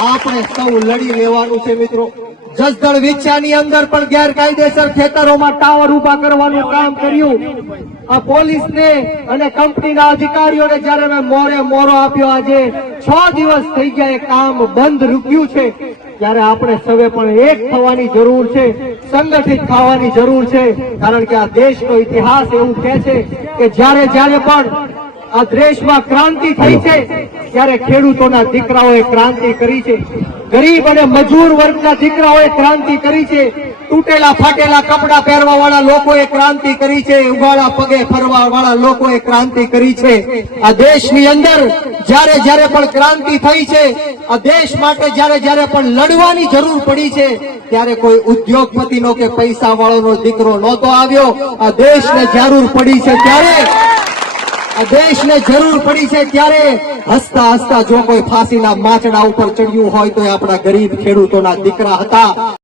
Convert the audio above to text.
આપણે સૌ લડી લેવાનું છે મિત્રો। જસદણ વિછાની અંદર પણ ગેરકાયદેસર ખેતરોમાં ટાવર ઉભા કરવાનું કામ કર્યું। આ પોલીસને અને કંપનીના અધિકારીઓને જયારે મેં મોરો આપ્યો, આજે 6 દિવસ થઈ ગયા એ કામ બંધ રૂક્યું છે, ત્યારે આપણે સૌએ પણ એક થવાની જરૂર છે, સંગઠિત થવાની જરૂર છે। કારણ કે આ દેશનો ઇતિહાસ એવું કહે છે કે જ્યારે પણ આ દેશમાં ક્રાંતિ થઈ છે ત્યારે ખેડૂતોના દીકરાઓએ ક્રાંતિ કરી છે, ગરીબ અને મજૂર વર્ગના દીકરાઓએ ક્રાંતિ કરી છે, તૂટેલા ફાટેલા કપડા પહેરવા વાળા લોકોએ ક્રાંતિ કરી છે, ઉગાડા પગે ફરવા વાળા લોકોએ ક્રાંતિ કરી છે। આ દેશની અંદર જ્યારે પણ ક્રાંતિ થઈ છે, આ દેશ માટે જ્યારે પણ લડવાની જરૂર પડી છે, ત્યારે કોઈ ઉદ્યોગપતિનો કે પૈસા વાળાનો દીકરો નહોતો આવ્યો। આ દેશને જરૂર પડી છે ત્યારે હસતા હસતા જો કોઈ ફાંસીના માચડા ઉપર ચડ્યું હોય તો એ આપણા ગરીબ ખેડૂતોના દીકરા હતા।